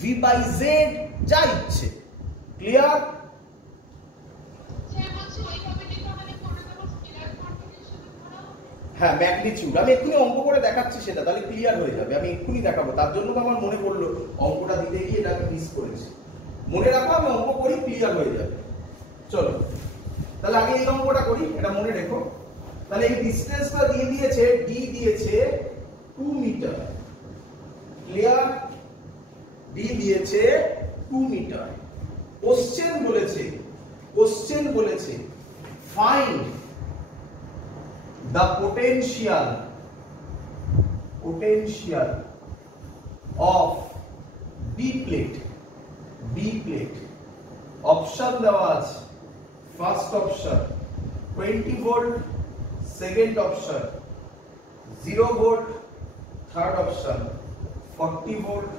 V by Z যা ইচ্ছে। Clear? হ্যাঁ, ম্যাগনিটিউড আমি এক্ষুনি অঙ্ক করে দেখাচ্ছি, সেটা তাহলে ক্লিয়ার হয়ে যাবে। আমি এক্ষুনি দেখাবো, তার জন্য তো আমার মনে পড়লো অঙ্কটা দিতে গিয়ে এটা আমি মিস করেছি। মনে রাখো, আমি অঙ্ক করি, ক্লিয়ার হয়ে যাবে। চলো তাহলে আগে এই অঙ্কটা করি, এটা মনে রেখো। তাহলে এই ডিসটেন্সটা দিয়ে দিয়েছে, ডি দিয়েছে 2 মিটার। ক্লিয়ার? ডি দিয়েছে 2 মিটার। কোশ্চেন বলেছে find the potential of B plate option দেওয়া আছে। First option 20 volt, second option 0 volt, third option 40 volt,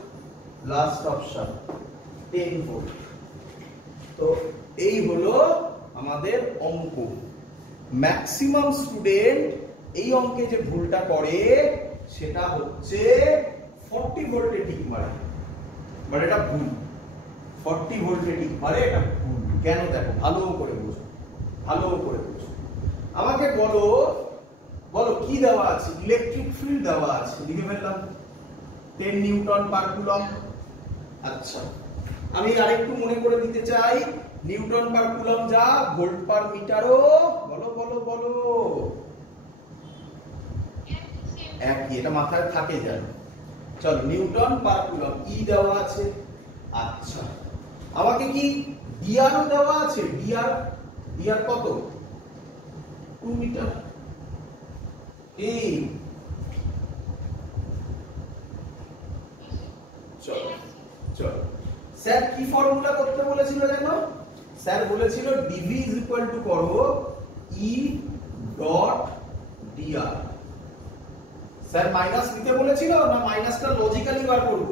last option 10 volt. তো এই হলো আমাদের অঙ্ক। ম্যাক্সিমাম স্টুডেন্ট এই অঙ্কে যে ভুলটা করে সেটা হচ্ছে 40 ভোল্টে টিক মারে, বাট এটা ভুল। 40 ভোল্টে টিক মারে, এটা ভুল। কেন দেখো, ভালো করে বোঝো। আমাকে বলো কি দেওয়া আছে? ইলেকট্রিক ফিল্ড দেওয়া আছে, লিখে ফেললাম 10 নিউটন পার কুলম্ব। আচ্ছা, আমি আরেকটু মনে করে দিতে চাই, নিউটন পার কুলম্ব যা, ভোল্ট পার মিটারও বলো একই, এটা মাথায় থাকে জানো। চলো, নিউটন পার কুলম্ব ই দেওয়া আছে। আচ্ছা, আমাকে কি ডিআর দেওয়া আছে? ডিআর কত? 2 মিটার। এই চলো স্যার কি ফর্মুলা করতে বলেছিল জানো? স্যার বলেছিল ডিভি ইজ ইকুয়াল টু করো E dot D R. Sir minus নিতে বলেছিল না মাইনাসটা লজিক্যালি বার করব?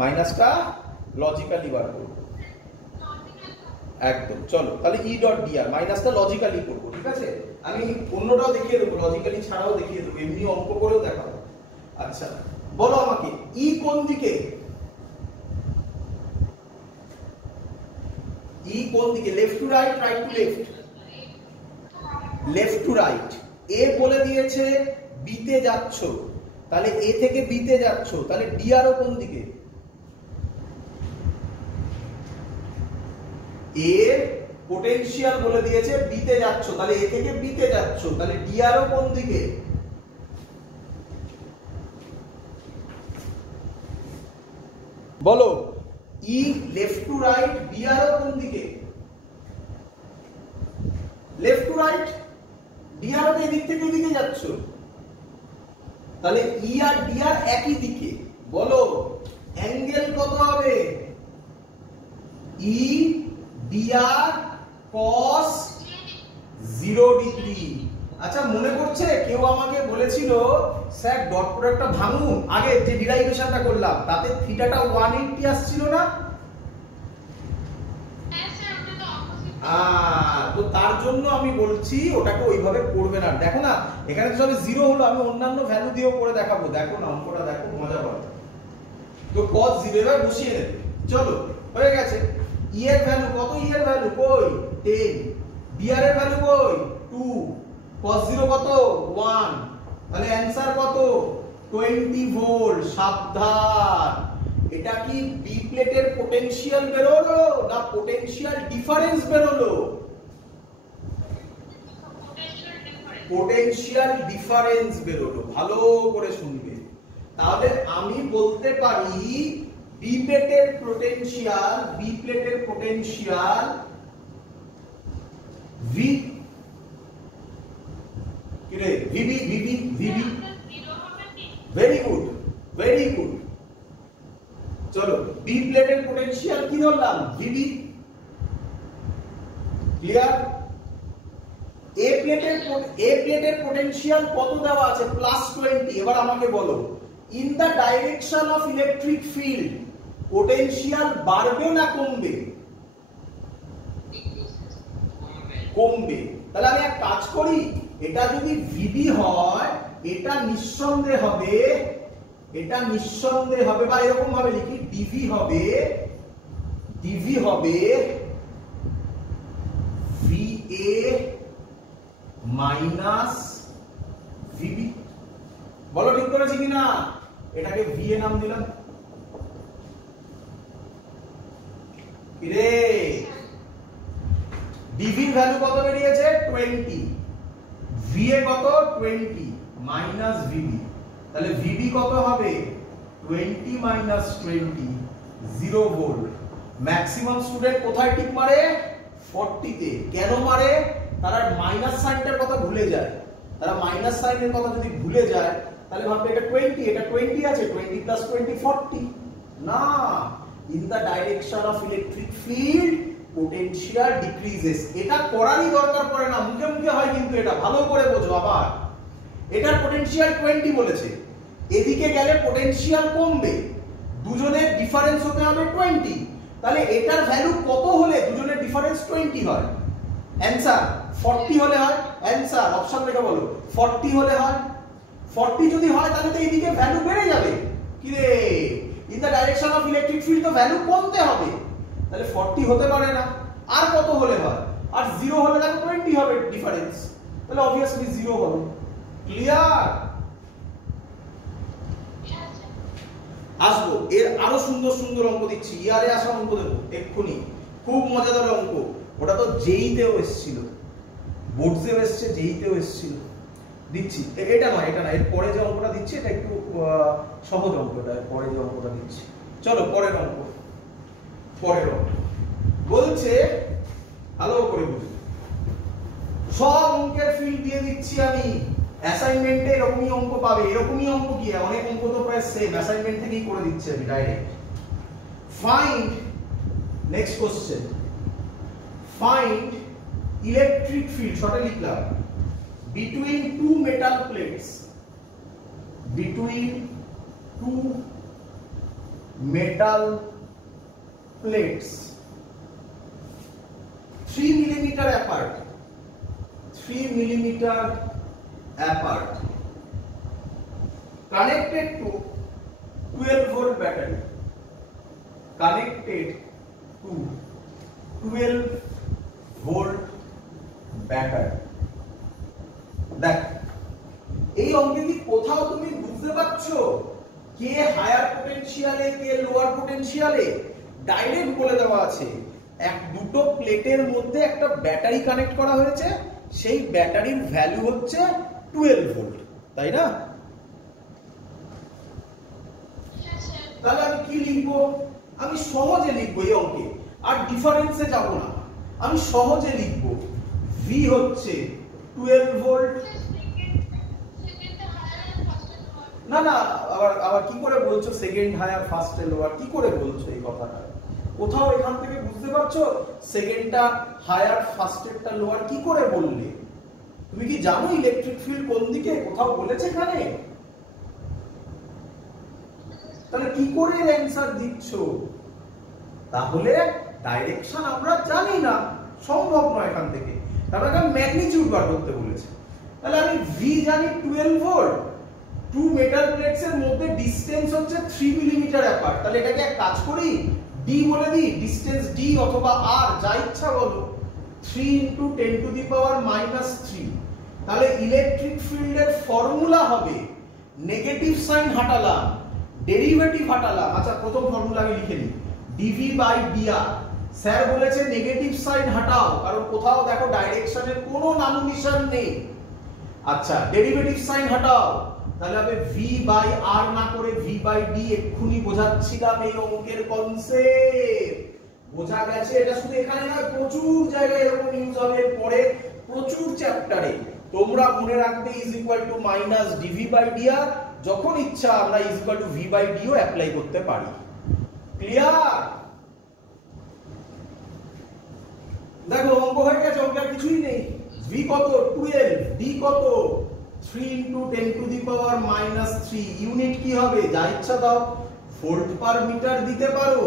মাইনাসটা লজিক্যালি বার করব, একদম। চলো তাহলে ই ডট ডিআর, মাইনাসটা লজিক্যালি করব, ঠিক আছে? আমি অন্যটাও দেখিয়ে দেবো, লজিক্যালি ছাড়াও দেখিয়ে দেবো, এমনি অঙ্ক করেও দেখাবো। আচ্ছা, বলো আমাকে ই কোন দিকে? Left to right, right to left? Left to right. এ বলে দিয়েছে বি তে যাচ্ছ, তাহলে এ থেকে বি তে যাচ্ছ, তাহলে ডিআর ও কোন দিকে? এ পোটেনশিয়াল বলে দিয়েছে বি তে যাচ্ছ, তাহলে এ থেকে বি তে যাচ্ছ, তাহলে ডিআর ও কোন দিকে? বলো, ই লেফট টু রাইট, ডিআর ও কোন দিকে? Left to right. ডিআর ও এদিক থেকে এদিকে যাচ্ছ, তাহলে ই আর ডিআর একই দিকে। বলো অ্যাঙ্গেল কত হবে? ই ডিআর cos 0 ডিগ্রি। আচ্ছা, মনে পড়ছে কেউ আমাকে বলেছিল স্যার ডট প্রোডাক্টটা ভাঙুন, আগে যে ডিরাইভেশনটা করলাম তাতে থিটাটা 180 আসছিল না? তো তার জন্য আমি বলছি ওটাকে ওইভাবে করবে না। দেখো না, এখানে তো সবে 0 হলো, আমি অন্যান্য ভ্যালু দিয়েও করে দেখাবো। দেখো না অঙ্কটা, দেখো মজা পাবে। তো cos 0 এবার বসিয়ে দেবে। চলো, হয়ে গেছে। ই এর ভ্যালু কত? ই এর ভ্যালু কই? 10। ডিআর এর ভ্যালু কই? 2। cos 0 কত? 1। তাহলে অ্যানসার কত? 20 ভোল্ট। সাবধান, এটা কি বি প্লেটের পোটেনশিয়াল বেরোলো না পোটেনশিয়াল ডিফারেন্স বেরোলো? পোটেনশিয়াল ডিফারেন্স বেরোলো। ভালো করে শুনবে। তাহলে আমি বলতে পারি বি প্লেটের পোটেনশিয়াল ভি কি রে? ভিভি। Very good. চলো, বি প্লেটের পোটেনশিয়াল কি ধরলাম? ভিভি। ক্লিয়ার? এ প্লেটের পোটেনশিয়াল কত দেওয়া আছে? +20। এবার আমাকে বলো, in the direction of electric field potential বাড়বে না কমবে? কমবে। তাহলে আমি এক কাজ করি, এটা যদি ভিভি হয় এটা নিঃসন্দেহে হবে বা এরকম ভাবে লিখি ডিভি হবে VA মাইনাস VB। বলো ঠিক করেছি কিনা? এটাকে VA নাম দিলাম। রে ডিভি ভ্যালু কত বেরিয়েছে 20, VA কত 20 মাইনাস VB, তাহলে VB কত হবে 20 মাইনাস 20 0 ভোল্ট। ম্যাক্সিমাম স্টুডেন্ট কোথায় টিক মারে 40 তে। কেন মারে? তারা মাইনাস সাইনটার কথা ভুলে যায়। তারা মাইনাস সাইনের কথা যদি ভুলে যায় তাহলে ভাববে এটা 20, এটা 20 আছে, 20 প্লাস 20 40 না। in the direction of electric field potential decreases। এটা করারই দরকার পড়ে না, মুখে মুখে হয়, কিন্তু এটা ভালো করে বোঝো। আবার এটার পোটেনশিয়াল 20 বলেছে, এদিকে গেলে পোটেনশিয়াল কমবে, দুজনের ডিফারেন্স হতে হবে 20। তাহলে এটার ভ্যালু কত হলে দুজনের ডিফারেন্স 20 হয়? অ্যানসার 40 হলে হয়। অ্যানসার অপশন দেখে বলো 40 হলে হয়। 40 যদি হয় তাহলে তো এইদিকে ভ্যালু বেড়ে যাবে। কি রে, in the direction of electric field তো ভ্যালু কমতে হবে, তাহলে 40 হতে পারে না। আর কত হলে হয়? আর 0 হলে দেখো 20 হবে ডিফারেন্স, তাহলে অবভিয়াসলি 0 হবে। ক্লিয়ার? আসবো এর আরো সুন্দর সুন্দর অঙ্ক দিচ্ছি, ইয়ারে আসা অঙ্ক দেবো এক্ষুনি, খুব মজাদার অঙ্ক। ওটা তো জেইতেও এসেছিল, বোর্ডসেও এসছে, জেইতেও এসেছিল। দিচ্ছি, এটা নয়, এর পরে যে অঙ্কটা দিচ্ছি এটা একটু সহজ অঙ্কটা, পরে যে অঙ্কটা দিচ্ছি। চলো পরের অঙ্ক। বলছে ভালো করে বুঝুন, সব অঙ্কের ফিল্ড দিয়ে দিচ্ছি আমি। অ্যাসাইনমেন্টে এরকমই অঙ্ক পাবে। এরকমই অঙ্ক কি, অনেক অঙ্ক তো প্রায় সেম, অ্যাসাইনমেন্ট থেকেই করে দিচ্ছি আমি direct. Find, next question, find electric field, শর্টে লিখলাম, between two metal plates, between two metal plates 3 millimeter apart, 3 millimeter apart, connected to 12 volt battery, connected to 12 volt battery। দেখ, এই অঙ্কে কি কোথাও তুমি বুঝতে পারছো কে হায়ার পটেনশিয়ালে কে লোয়ার পটেনশিয়ালে? ডাইরেক্ট বলে দেওয়া আছে, দুটো প্লেটের মধ্যে একটা ব্যাটারি কানেক্ট করা হয়েছে, সেই ব্যাটারির ভ্যালু হচ্ছে 12 ভোল্ট, তাই না? তাহলে আমি কি লিখবো? আমি সহজে লিখবো এই অঙ্কে, আর ডিফারেন্সে যাব না, আমি সহজে লিখবো V হচ্ছে 12 ভোল্ট। না না, আবার কি করে বলছো সেকেন্ড হায়ার ফার্স্ট লোয়ার? কি করে বলছো এই কথাটা? কোথাও এখান থেকে বুঝতে পারছো সেকেন্ডটা হায়ার ফার্স্টেরটা লোয়ার? কি করে বললে? তুমি কি জানো ইলেকট্রিক ফিল্ড কোন দিকে? কোথাও বলেছে এখানে? তাহলে কি করে অ্যানসার দিচ্ছ? তাহলে ডাইরেকশন আমরা জানি না, সম্ভব নয় এখান থেকে। তাহলে ম্যাগনিটিউড বার করতে বলেছে। তাহলে আমি V জানি 12 ভোল্ট, টু মেটাল প্লেটস এর মধ্যে ডিসটেন্স হচ্ছে 3 মিলিমিটার অ্যাপার্ট। তাহলে এটাকে এক কাজ করি, D বলে দিই, ডিসটেন্স D অথবা R যা ইচ্ছা বলো, 3 × 10⁻³ তাহলে ইলেকট্রিক ফিল্ডের ফর্মুলা হবে, নেগেটিভ সাইন হাঁটালাম, ডেরিভেটিভ হাঁটালাম। আচ্ছা, প্রথম ফর্মুলা আমি লিখে নিই, dV/dr। স্যার বলেছে নেগেটিভ সাইন হাঁটাও, কারণ কোথাও দেখো ডাইরেকশনের কোনো নামো নিশান নেই। আচ্ছা, ডেরিভেটিভ সাইন হাঁটাও, তাহলে হবে V/R না করে V/D। এক্ষুনি বোঝাচ্ছিলাম এই অঙ্কের কনসেপ্ট, বোঝা গেছে? এটা শুধু এখানে না, প্রচুর জায়গায় এরকম ইউজ হবে পরে, প্রচুর চ্যাপ্টারে। তোমরা মনে রাখবে is equal two minus dV/dr, যখন ইচ্ছা আমরা ইজ ইকুয়াল টু V/D ও অ্যাপ্লাই করতে পারি। ক্লিয়ার? দেখো অঙ্ক হয়ে গেছে, অঙ্ক আর কিছুই নেই। V কত 12, D কত 3 × 10⁻³ ইউনিট কি হবে? যা ইচ্ছা দাও, ভোল্ট পার মিটার দিতে পারো,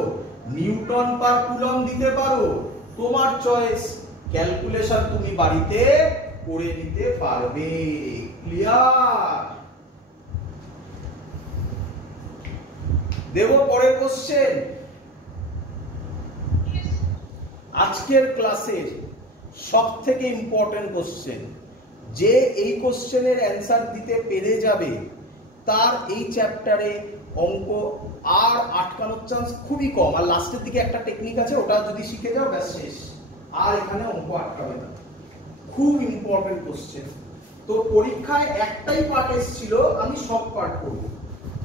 নিউটন পার কুলম দিতে পারো, তোমার চয়েস। ক্যালকুলেশন তুমি বাড়িতে করে নিতে পারবে। ক্লিয়ার? দেবো পরের কোশ্চেন। আজকের ক্লাসের সবথেকে ইম্পর্টেন্ট কোশ্চেন, যে এই কোশ্চেনের অ্যান্সার দিতে পেরে যাবে তার এই চ্যাপ্টারে অঙ্ক আর আটকানোর চান্স খুবই কম। আর লাস্টের দিকে একটা টেকনিক আছে, ওটা যদি শিখে যাও ব্যাস শেষ, আর এখানে অঙ্ক আটকাবে না। খুব ইম্পর্টেন্ট কোশ্চেন। তো পরীক্ষায় একটাই পার্ট এসেছিল, আমি সব পার্ট করব।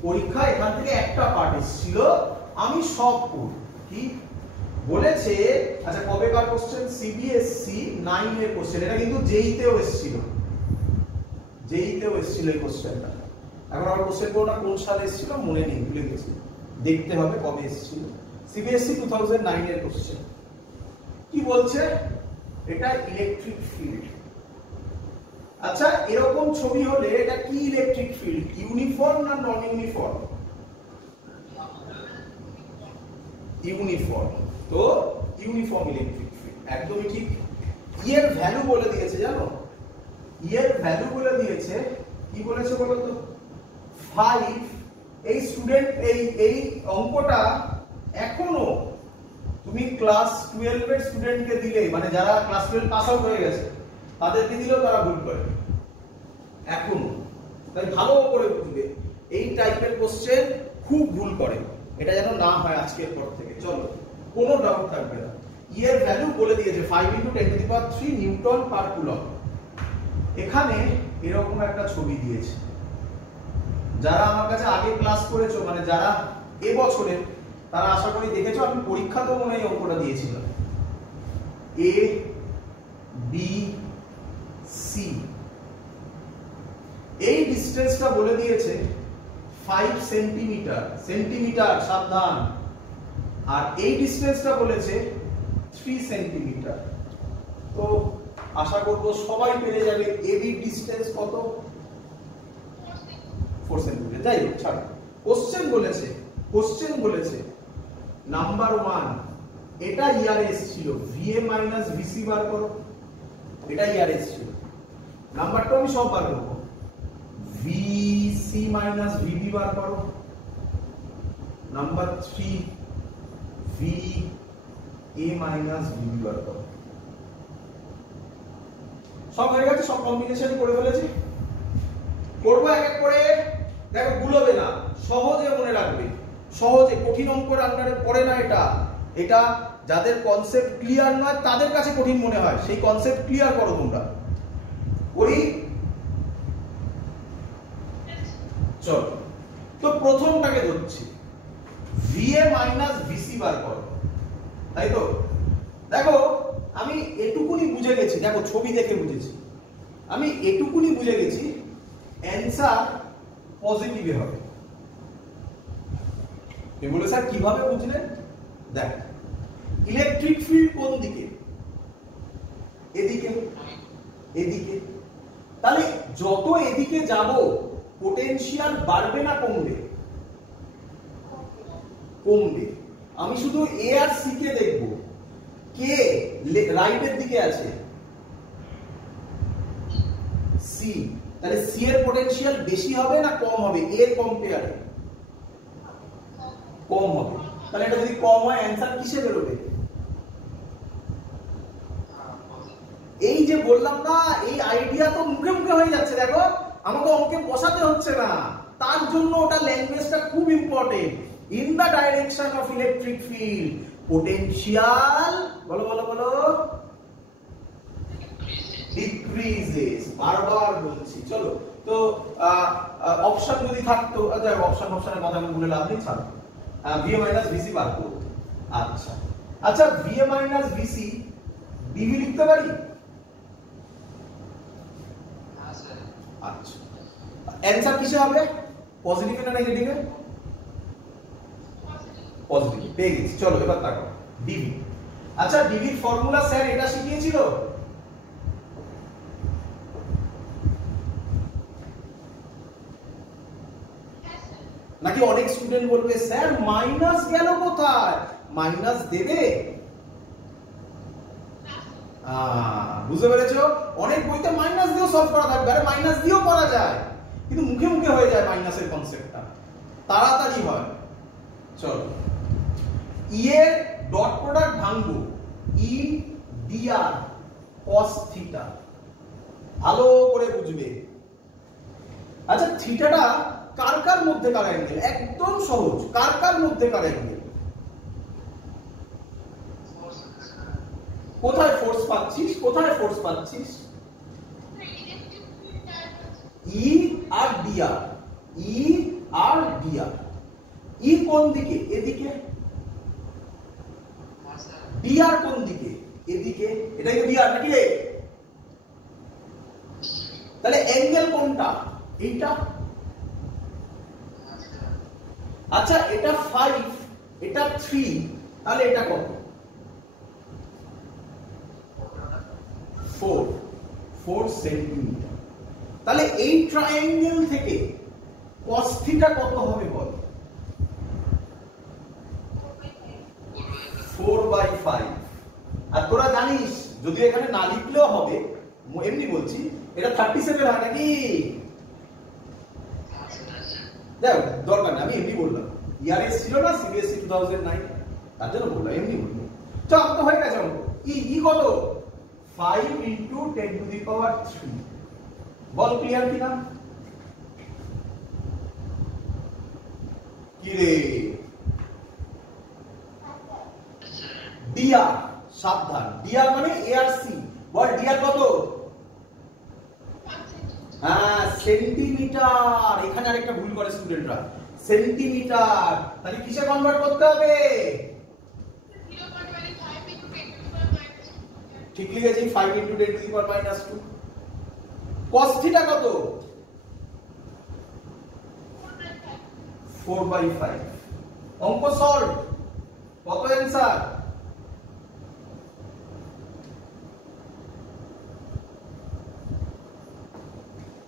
পরীক্ষায় এখান থেকে একটা পার্ট এসেছিল, আমি সব করব। কি বলেছে? আচ্ছা, কবেকার কোশ্চেন? সিবিএসসি 9 এর কোশ্চেন। এটা কিন্তু জেইতেও এসেছিল, জেইতেও এসেছিল এই কোশ্চেনটা। এখন আমার কোশ্চেন করো না কোন সালে এসেছিল, মনে নেই, ভুলে গেছি, দেখতে হবে কবে এসেছিল। সিবিএসসি 2009 এর কোশ্চেন। কি বলছে? এটা ইলেকট্রিক ফিল্ড। আচ্ছা, এরকম ছবি হলে এটা কি ইলেকট্রিক ফিল্ড? ইউনিফর্ম না নন ইউনিফর্ম? ইউনিফর্ম। তো ইউনিফর্ম ইলেকট্রিক ফিল্ড, একদমই ঠিক। এর ভ্যালু বলে দিয়েছে, জানো? এর ভ্যালু বলে দিয়েছে, কি বলেছে বলো তো? 5। এই স্টুডেন্ট, এই অঙ্কটা এখনো তুমি ক্লাস 12 এর স্টুডেন্টকে দিলে, মানে যারা ক্লাস 12 পাস আউট হয়ে গেছে তাদেরকে দিলেও তারা ভুল করে এখনো। তাই ভালো করে বুঝবে, এই টাইপের কোশ্চেন খুব ভুল করে, এটা যেন না হয় আজকের পর থেকে। চলো, কোনো ডাউট থাকবে না। এর ভ্যালু বলে দিয়েছে 5 × 10⁻³ নিউটন পার কুলম। এখানে এরকম একটা ছবি দিয়েছে। যারা আমার কাছে আগে ক্লাস করেছো, মানে যারা এবছরের, তারা আশা করি দেখেছো। আমি পরীক্ষাতেও মনে হয় অঙ্কটা দিয়েছিলাম। এ বি সি, এই ডিসটেন্সটা বলে দিয়েছে 5 সেন্টিমিটার। সেন্টিমিটার, সাবধান। আর এই ডিসটেন্সটা বলেছে 3 সেন্টিমিটার। তো আশা করব সবাই পেরে যাবে এবি ডিসটেন্স কত? 4 সেন্টিমিটার। যাই হোক, ছাড়ো। কোশ্চেন বলেছে নাম্বার 1, এটা ইয়ারএস ছিল, ভিএ মাইনাস ভিসি বার করো। এটা ইয়ারএস ছিল। নাম্বার 2 আমি সব বার করব, ভিসি মাইনাস ভিবি বার করো। Number 3, V A minus VB বার করো। সব হয়ে গেছে, সব কম্বিনেশন করে ফেলেছি। করবো এক এক করে। দেখো, ভুলবে না, সহজে মনে রাখবে, সহজে। কঠিন অঙ্কের আন্ডারে পড়ে না এটা। এটা যাদের কনসেপ্ট ক্লিয়ার নয় তাদের কাছে কঠিন মনে হয়, সেই কনসেপ্ট ক্লিয়ার করো তোমরা। করি? চলো, তো প্রথমটাকে ধরছি, ভিএ মাইনাস ভিসি বার করো, তাই তো? দেখো, আমি এটুকুনি বুঝে গেছি, দেখো ছবি দেখে বুঝেছি, আমি এটুকুনি বুঝে গেছি অ্যান্সার পজিটিভে হবে। তুমি বলে স্যার কিভাবে বুঝলেন? দেখ, ইলেকট্রিক ফিল্ড কোন দিকে? এদিকে, এদিকে। তাহলে যত এদিকে যাব পোটেনশিয়াল বাড়বে না কমবে? কমবে। আমি শুধু এ আর সি কে দেখব। কে রাইটের দিকে আছে? সি। তাহলে সি এর পোটেনশিয়াল বেশি হবে না কম হবে এর কম্পেয়ারে? কম হবে। তাহলে এটা যদি কম হয় অ্যানসার কিসে বেরোবে? এই যে বললাম না, এই আইডিয়া তো মুখে মুখে হয়ে যাচ্ছে। দেখো, আমাকে অঙ্কে বসাতে হচ্ছে না, তার জন্য ওটা ল্যাঙ্গুয়েজটা খুব important. In the direction of electric field potential, বলো বলো বলো, ডিক্রিজেস। বারবার বলছি। চলো, তো অপশন যদি থাকতো, আচ্ছা অপশনের কথা আমি বলে লাভ নেই, ছাড়ো। ভিএ মাইনাস ভিসি বার করব। আচ্ছা আচ্ছা, ভিএ মাইনাস ভিসি ডিভি লিখতে পারি? আচ্ছা, অ্যানসার কিসে হবে? পজিটিভে না নেগেটিভে? পজিটিভ। পেয়ে গেছি। চলো এবার তাকাও, ডিভি। আচ্ছা, ডিভির ফর্মুলা স্যার এটা শিখিয়েছিল? নাকি অনেক স্টুডেন্ট বলবে স্যার মাইনাস গেল কোথায়? মাইনাস দেবে? বুঝতে পেরেছো? অনেক বইতে মাইনাস দিয়েও সলভ করা থাকবে। আরে মাইনাস দিয়েও করা যায়, কিন্তু মুখে মুখে হয়ে যায় মাইনাসের কনসেপ্টটা, তাড়াতাড়ি হয়। চলো ই এর ডট প্রোডাক্ট ভাঙবো, ই ডিআর cos থিটা, ভালো করে বুঝবে। আচ্ছা থিটাটা কার কার মধ্যে কার অ্যাঙ্গেল? একদম সহজ, কার কার মধ্যে কার অ্যাঙ্গেল? কোথায় ফোর্স পাচ্ছিস? কোথায় ফোর্স পাচ্ছিস? ই আর ডিআর, ই আর ডিআর। ই কোন দিকে? এদিকে। ডিআর কোন দিকে? এদিকে। এটাই তো ডিআর নাকি রে? তাহলে অ্যাঙ্গেল কোনটা? এইটা। আচ্ছা এটা 5, এটা 3, তাহলে এটা কত? 4 সেন্টিমিটার। তাহলে এই ট্রায়াঙ্গেল থেকে cos থিটা কত হবে বল? 4/5। আর তোরা জানিস যদি এখানে না লিখলেও হবে, এমনি বলছি, এটা 37 হয় নাকি? দেখো দরকার নেই, আমি এমনি বললাম। ইয়ারএস ছিল না সিবিএসই 2009, তার জন্য বললাম, এমনি বললাম। চল তো হয়ে গেছে অঙ্ক। ই কত? 5 × 10⁻³ বল ক্লিয়ার কিনা? কি রে ডিআর, সাবধান, ডিআর মানে এআরসি। বল ডিআর কত? হ্যাঁ সেন্টিমিটার। এখানে আরেকটা ভুল করে স্টুডেন্টরা, সেন্টিমিটার। তাহলে কিসে কনভার্ট করতে হবে? ঠিক লিখেছি, 5 × 10⁻²। cos থিটা কত? 4/5। অঙ্ক সলভ। কত অ্যানসার?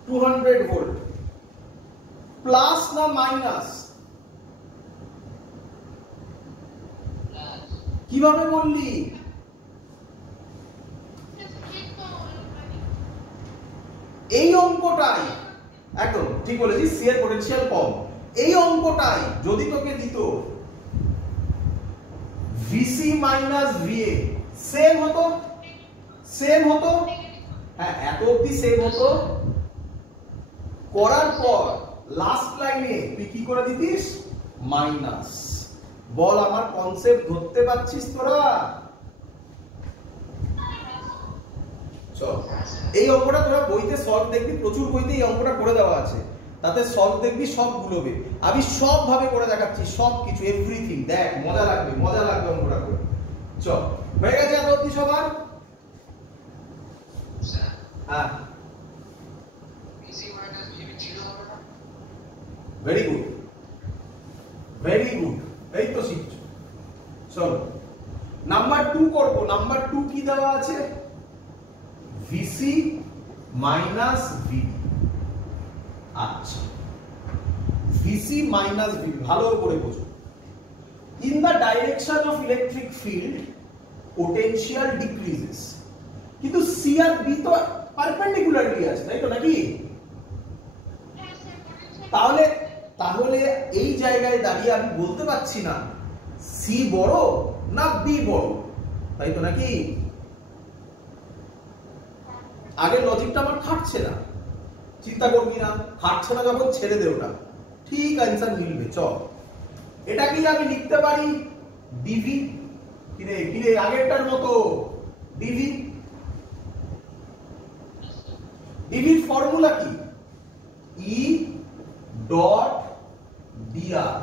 200 ভোল্ট। প্লাস না মাইনাস? কিভাবে বললি? এই অঙ্কটাই একদম ঠিক বলেছি, সি এর পোটেনশিয়াল কম। এই অঙ্কটাই যদি তোকে দিত ভিসি মাইনাস ভিএ, সেম হতো, সেম হতো। হ্যাঁ এত অবধি সেম হতো। করার পর লাস্ট লাইনে তুই কি করে দিতিস? মাইনাস। বল আমার কনসেপ্ট ধরতে পারছিস তোরা? চল এই অঙ্কটা তোরা বইতে সলভ দেখবি, প্রচুর বইতে এই অঙ্কটা করে দেওয়া আছে, তাতে সলভ দেখবি সবগুলোবে। আমি সব ভাবে করে দেখাচ্ছি, সব কিছু এভরিথিং। দেখ মজা লাগবে, মজা লাগবে অঙ্কটা করে। চল হয়ে গেছে এত অবধি সবার? হ্যাঁ ভেরি গুড, ভেরি গুড, এই তো শিখছো। চলো নাম্বার 2 করব। নাম্বার 2 কি দেওয়া আছে? ভিসি মাইনাস ভিডি। আচ্ছা ভিসি মাইনাস ভিডি ভালো করে বোঝো। In the direction of electric field potential decreases. কিন্তু সি আর বি তো পারপেন্ডিকুলারলি আছে, তাই তো নাকি? তাহলে তাহলে এই জায়গায় দাঁড়িয়ে আমি বলতে পারছি না সি বড় না বি বড়, তাই তো নাকি? আগের লজিকটা আমার খাটছে না, চিন্তা করবি না। খাটছে না যখন ছেড়ে দে ওটা, ঠিক অ্যান্সার মিলবে। চল এটাকেই আমি লিখতে পারি ডিভি। কিরে কিরে আগেরটার মতো ডিভি। ডিভির ফর্মুলা কি? ই ডট ডিআর।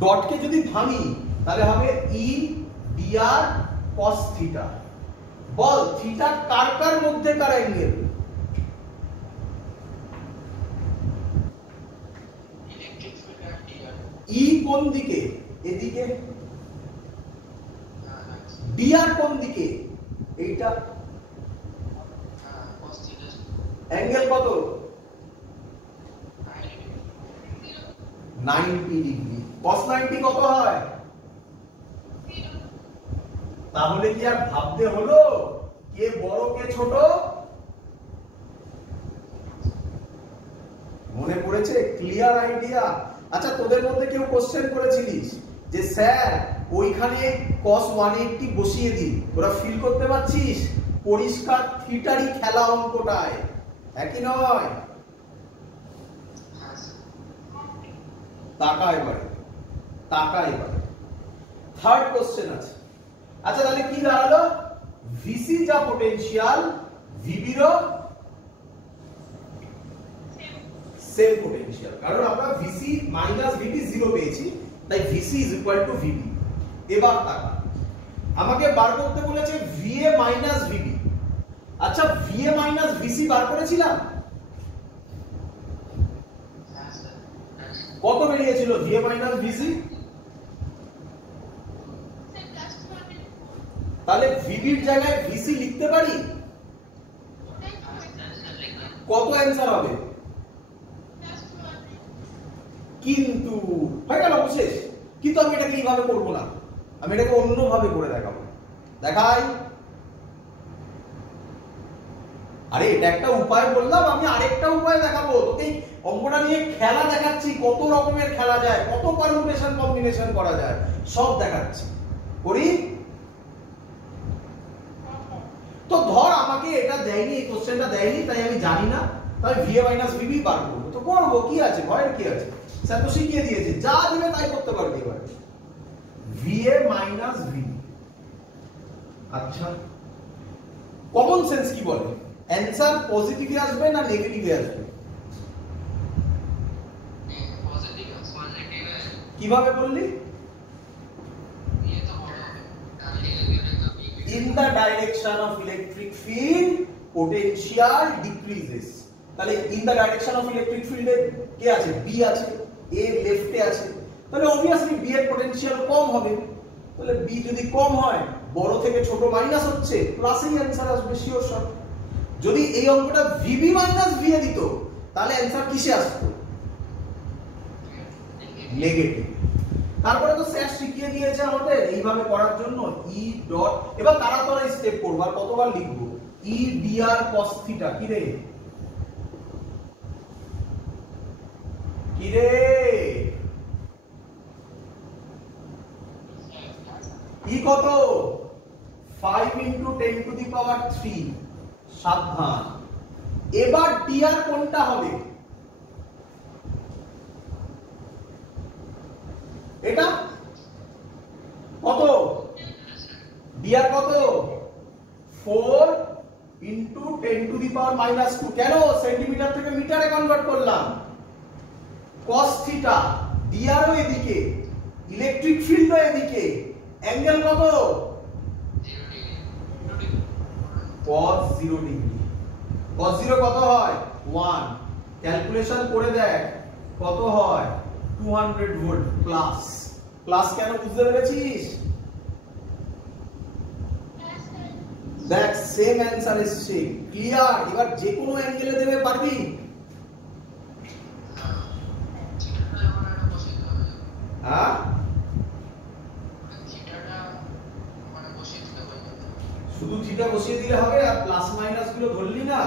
ডটকে যদি ভাঙি তাহলে হবে ই ডিআর cos থিটা। বল থিটা কার কার মধ্যে কার অ্যাঙ্গেল? ই কোন দিকে? এদিকে। ডিআর কোন দিকে? এইটা। অ্যাঙ্গেল কত? 90 ডিগ্রি। cos 90 কত হয়? তাহলে কি আর ভাবতে হলো কে বড় কে ছোট? মনে পড়েছে? Clear idea. আচ্ছা তোদের মধ্যে কেউ কোশ্চেন করেছিলিস যে স্যার ওইখানে cos 180 বসিয়ে দিই, তোরা ফিল করতে পারছিস পরিষ্কার থিটারই খেলা অঙ্কটায়, একই নয়? টাকা এবারে থার্ড কোশ্চেন আছে। আচ্ছা তাহলে কি দাঁড়ালো? ভিসি যা পোটেনশিয়াল ভিবিরও সেম পোটেনশিয়াল, কারণ আমরা ভিসি মাইনাস ভিবি 0 পেয়েছি, তাই VC is equal two VB. এবার টাকা আমাকে বার করতে বলেছে ভিএ মাইনাস ভিবি। আচ্ছা ভিএ মাইনাস ভিসি বার করেছিলাম, কত বেরিয়েছিল ভিএ মাইনাস ভিসি? তাহলে ভিবির জায়গায় ভিসি লিখতে পারি, কত অ্যান্সার হবে? কিন্তু হয়ে গেল শেষ। কিন্তু আমি এটাকে এইভাবে করবো না, আমি এটাকে অন্যভাবে করে দেখাবো। দেখাই, আরে এটা একটা উপায় বললাম, আমি আরেকটা উপায় দেখাবো তোকে। অঙ্কটা নিয়ে খেলা দেখাচ্ছি, কত রকমের খেলা যায়, কত পারমুটেশন কম্বিনেশন করা যায়, সব দেখাচ্ছি। করি তো ধর আমাকে এটা দেয়নি, এই কোশ্চেনটা দেয়নি, তাই আমি জানি না, তাই ভিএ মাইনাস ভিবি বার করবো। তো করবো, কি আছে, ভয়ের কি আছে? স্যার তো শিখিয়ে দিয়েছে, যা দিবে তাই করতে পারবে এবার। V A minus V B. আচ্ছা কমন সেন্স কি বলে? অ্যানসার পজিটিভে আসবে না নেগেটিভে আসবে? কিভাবে বললি? In the direction of electric field potential decreases। তাহলে in the direction of electric field এ কে আছে? B আছে, A লেফটে আছে, তাহলে obviously B এর পোটেনশিয়াল কম হবে। তাহলে B যদি কম হয়, বড় থেকে ছোট মাইনাস হচ্ছে, প্লাসেই অ্যানসার আসবে শিওর শট। যদি এই অঙ্কটা VB মাইনাস VA দিত, তাহলে অ্যানসার কিসে আসতো? নেগেটিভ। তারপরে তো স্যার শিখিয়ে দিয়েছে আমাদের এইভাবে করার জন্য ই ডট। এবার তারা তোরা স্টেপ করব, আর কতবার লিখবো? ই ডিআর cos থিটা। কি রে ই কত? 5 × 10⁻³ সাবধান। এবার ডিআর কোনটা হবে? এটা কত? ডিআর কত? 4 × 10⁻²। কেন সেন্টিমিটার থেকে মিটারে কনভার্ট করলাম? cos থিটা, ডিআর ও এদিকে, ইলেকট্রিক ফিল্ড ও এদিকে, অ্যাঙ্গেল কত? cos 0 degree. cos 0 কত হয়? 1। ক্যালকুলেশন করে দেখ কত হয়? 200 ভোল্ট প্লাস। প্লাস কেন বুঝতে পেরেছিস? দেখ সেম অ্যানসার এসেছে, ক্লিয়ার। এবার যে কোনো অ্যাঙ্গেলে দেবে, পারবি? হ্যাঁ শুধু থিটা বসিয়ে দিলে হবে, আর প্লাস মাইনাস গুলো ধরলি না।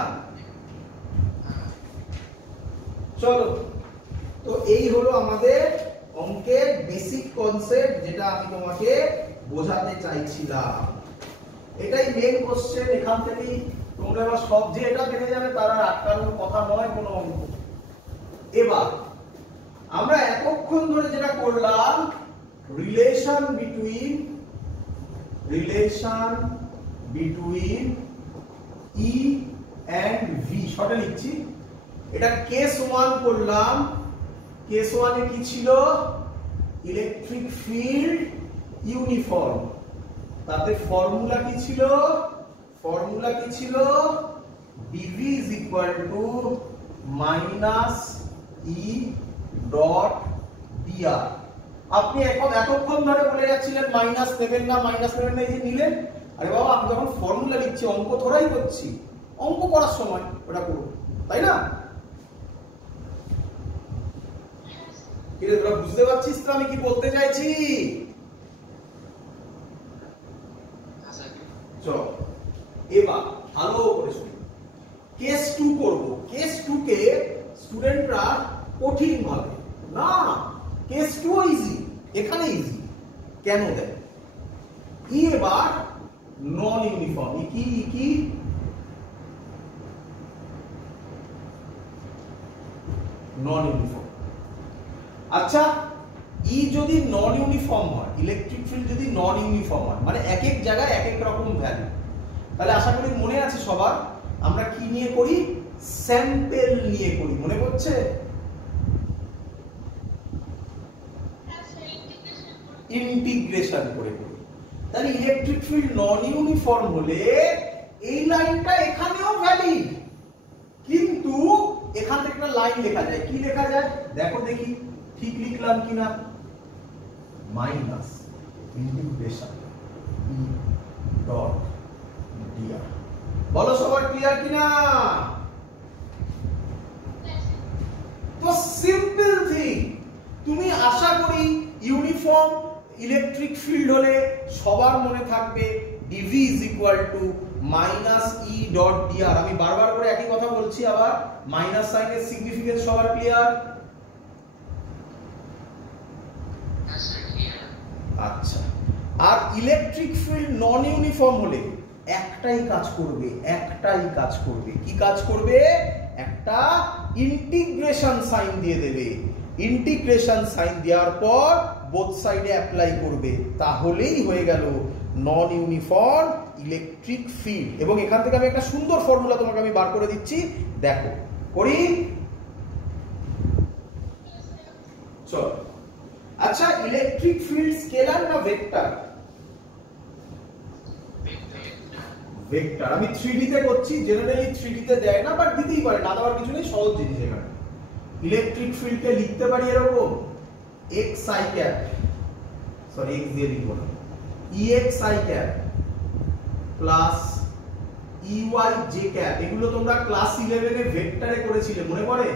চলো, তো এই হলো আমাদের অঙ্কের বেসিক কনসেপ্ট, যেটা আমি তোমাকে বোঝাতে চাইছিলাম। এটাই মেইন কোশ্চেন। এখান থেকেই তোমরা এবার সব যে এটা বেড়ে যাবে তার আর আটকানোর কথা নয় কোনো অঙ্ক। এবার আমরা এতক্ষণ ধরে যেটা করলাম, relation between E and V, শর্টে লিখছি। এটা কেস 1 করলাম। কেস 1 এ কি ছিল? Electric field uniform. তাতে ফর্মুলা কি ছিল? dv is equal to minus e dot dr। আপনি এতক্ষণ ধরে বলে যাচ্ছিলেন মাইনাস নেবেন না, এই যে নিলেন। আরে বাবা, আমি যখন ফর্মুলা লিখছি, অঙ্ক ধরাই করছি, অঙ্ক করার সময় ওটা করব, তাই না? কি রে, তোরা বুঝতে পারছিস তো আমি কি বলতে চাইছি? চল এবার ভালো করে শুনুন। কেস 2 করব। কেস 2 কে স্টুডেন্টরা কঠিন ভাবে, না, কেস 2 ইজি, এখানে ইজি কেন দেয়? ই এবার নন ইউনিফর্ম, কি নন ইউনিফর্ম। আচ্ছা, ই যদি নন ইউনিফর্ম হয়, ইলেকট্রিক ফিল্ড যদি নন ইউনিফর্ম হয়, মানে এক এক জায়গায় এক এক রকম ভ্যালু, তাহলে আশা করি মনে আছে সবার আমরা কি নিয়ে করি? স্যাম্পল নিয়ে করি, মনে পড়ছে? ইন্টিগ্রেশন করে করি। তাহলে ইলেকট্রিক ফিল্ড নন ইউনিফর্ম হলে এই লাইনটা এখানেও ভ্যালিড, কিন্তু এখান থেকে একটা লাইন লেখা যায়, কি লেখা যায় দেখো দেখি, ঠিক লিখলাম কিনা? Minus integration E dot D R. বলো সবার ক্লিয়ার কিনা? তো সিম্পল থিং, তুমি আশা করি ইউনিফর্ম ইলেকট্রিক ফিল্ড হলে সবার মনে থাকবে dv is equal to minus e dot dr। আমি বারবার করে একই কথা বলছি, আবার মাইনাস সাইনের সিগনিফিকেন্স সবার ক্লিয়ার? আচ্ছা, আর ইলেকট্রিক ফিল্ড নন ইউনিফর্ম হলে একটাই কাজ করবে, কি কাজ করবে? একটা ইন্টিগ্রেশন সাইন দিয়ে দেবে, ইন্টিগ্রেশন সাইন দেওয়ার পর বোথ সাইডে অ্যাপ্লাই করবে, তাহলেই হয়ে গেল নন ইউনিফর্ম ইলেকট্রিক ফিল্ড। এবং এখান থেকে আমি একটা সুন্দর ফর্মুলা তোমাকে আমি বার করে দিচ্ছি, দেখো করি। চলো, আচ্ছা, ইলেকট্রিক ফিল্ড স্কেলার না ভেক্টর? ভেক্টর। আমি 3D তে করছি, জেনারেলি 3D তে দেয় না, বাট দিতেই পারে, না দেওয়ার কিছু নেই, সহজ জিনিস। এখানে ইলেকট্রিক ফিল্ডকে লিখতে পারি এরকম x i cap, sorry x দিয়ে লিখব না, ex i cap plus ey j cap. এগুলো তোমরা ক্লাস 11 এ ভেক্টরে করেছিলে, মনে পড়ে?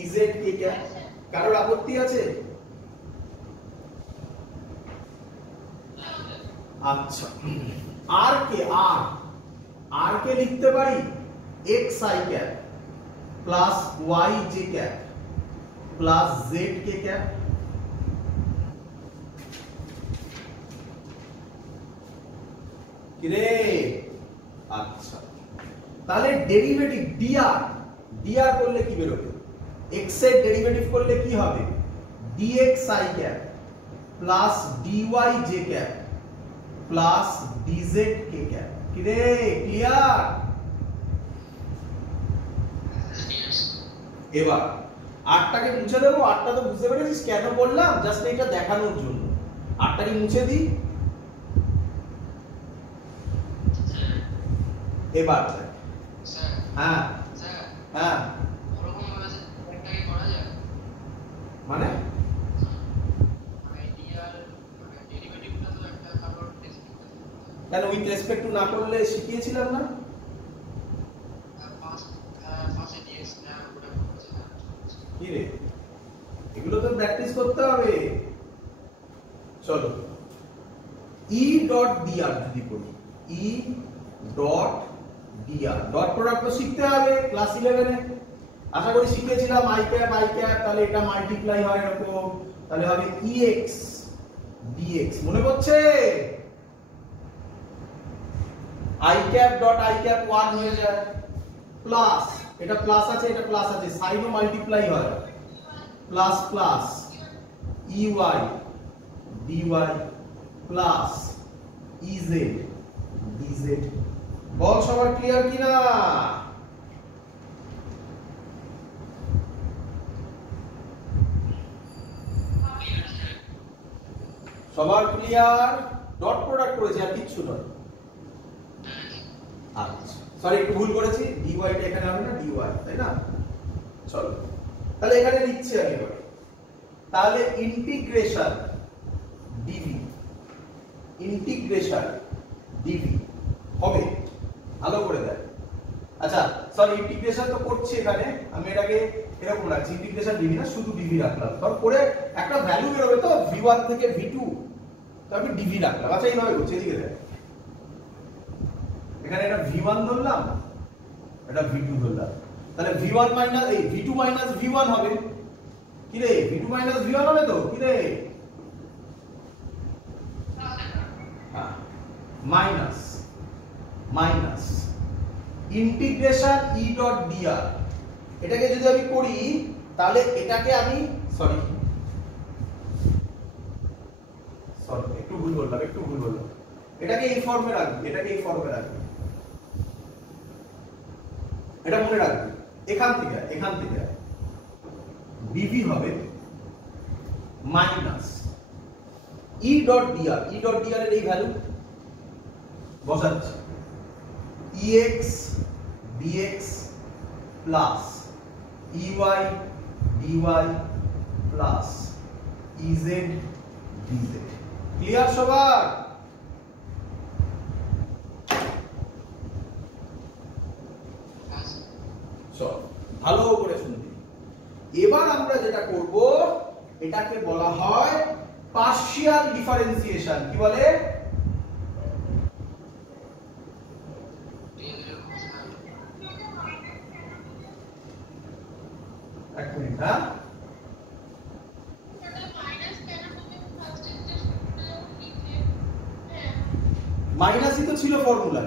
ez k cap. কারোর আপত্তি আছে? আচ্ছা, আর কে লিখতে পারি x i cap plus y j cap plus z k cap. কিরে? আচ্ছা, তাহলে ডেরিভেটিভ dr করলে কি বেরোবে? x এর ডেরিভেটিভ করলে কি হবে? dx i cap plus dy j cap plus dz k cap. কিরে, ক্লিয়ার? এবার আটটাকে মুছে দেবো। আটটা তো বুঝতে পেরেছিস কেন বললাম, জাস্ট এটা দেখানোর জন্য। আটটাকে মুছে দিই। এবার হ্যাঁ হ্যাঁ, মানে কেন উইথ রেসপেক্ট টু না করলে শিখিয়েছিলাম না? কি রে, এগুলো তো প্র্যাকটিস করতে হবে। চলো, ই ডট ডিআর যদি করি, E dot D R, dot product তো শিখতে হবে ক্লাস 11 এ, আশা করি শিখেছিলাম। আই ক্যাপ তাহলে এটা মাল্টিপ্লাই হয় এরকম, তাহলে হবে ex dx, মনে পড়ছে? i cap dot i cap 1 হয়ে যায়, প্লাস এটা প্লাস আছে, এটা প্লাস আছে, সাইনও মাল্টিপ্লাই হয়, plus plus ey dy plus ez dz। বল সবার ক্লিয়ার কিনা? সবার ক্লিয়ার? ডট প্রোডাক্ট করেছি, আর কিচ্ছু নয়। আচ্ছা, সরি একটু ভুল করেছি, dy টা এখানে হবে না, dy, তাই না? চলো, তাহলে এখানে লিখছি আমি এবার, তাহলে ইন্টিগ্রেশন dv, ইন্টিগ্রেশন dv হবে, ভালো করে দেখ। আচ্ছা, সরি ইন্টিগ্রেশন তো করছি এখানে, আমি এটাকে এরকম রাখছি, ইন্টিগ্রেশন dv না, শুধু dv রাখলাম, তারপর পরে একটা ভ্যালু বের হবে তো v1 থেকে v2, তো আমি dv রাখলাম। আচ্ছা, এইভাবে করছি, এদিকে দেখ, এখানে এটা v1 ধরলাম, এটা v2 ধরলাম, তাহলে v1 মাইনাস এই v2 মাইনাস v1 হবে কি রে, v2 মাইনাস v1 হবে তো কি রে, হ্যাঁ minus minus integration e dot dr, এটাকে যদি আমি করি তাহলে এটাকে আমি সরি একটু ভুল বললাম এটাকে এই ফর্মে রাখবি, এটা মনে রাখবি। এখান থেকে dv হবে মাইনাস e ডট dr এর এই ভ্যালু বসাচ্ছি ex dx plus ey dy plus ez dz। Clear সবার? চল ভালো করে শুনবি। এবার আমরা যেটা করব এটাকে বলা হয় পার্শিয়াল ডিফারেন্সিয়েশন। কি বলে? এক মিনিট, হ্যাঁ মাইনাসই তো ছিল ফর্মুলা,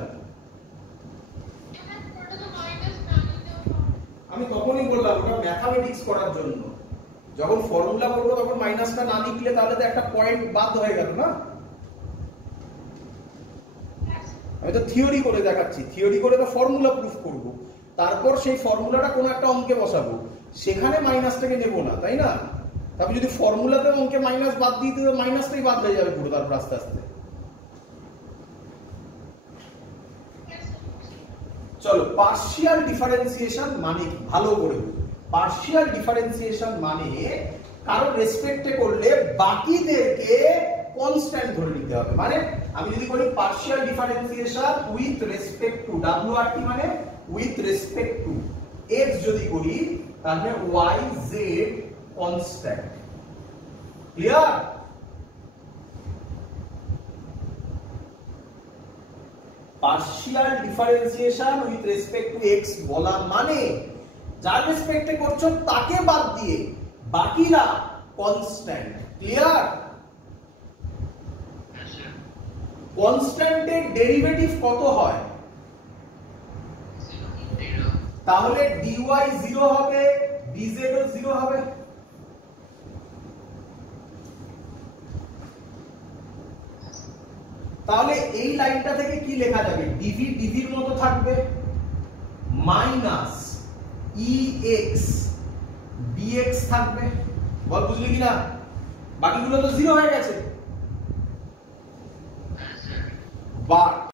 আমি তখনই বললাম ওটা ম্যাথমেটিক্স করার জন্য। যখন ফর্মুলা করবো তখন মাইনাসটা না লিখলে তাহলে তো একটা পয়েন্ট বাদ হয়ে গেল না। আমি তো থিওরি করে দেখাচ্ছি, থিওরি করে তো ফর্মুলা প্রুফ করব, তারপর সেই ফর্মুলাটা কোনো একটা অঙ্কে বসাবো, সেখানে মাইনাসটাকে নেব না, তাই না? তারপর যদি ফর্মুলাতে অঙ্কে মাইনাস বাদ দিতে হবে, মাইনাসটাই বাদ হয়ে যাবে পুরো, তারপর আস্তে আস্তে। চলো পার্শিয়াল ডিফারেন্সিয়েশন মানে কি ভালো করে। পার্শিয়াল ডিফারেন্সিয়েশন মানে কারো রেসপেক্টে করলে বাকিদেরকে কনস্ট্যান্ট ধরে নিতে হবে। মানে আমি যদি বলি partial differentiation with respect to WRT মানে উইথ রেসপেক্ট টু x যদি করি তাহলে y z constant. Clear? Partial differentiation with respect to x বলা মানে যার রেসপেক্টে করছো তাকে বাদ দিয়ে বাকিরা কনস্ট্যান্ট। ক্লিয়ার? কনস্ট্যান্টের ডেরিভেটিভ কত হয়? তাহলে dy 0 হবে, dz ও 0 হবে। তাহলে এই লাইনটা থেকে কি লেখা যাবে? dv dv এর মতো থাকবে, মাইনাস ex dx থাকবে। বল বুঝলি কিনা? বাকিগুলো তো 0 হয়ে গেছে। বাট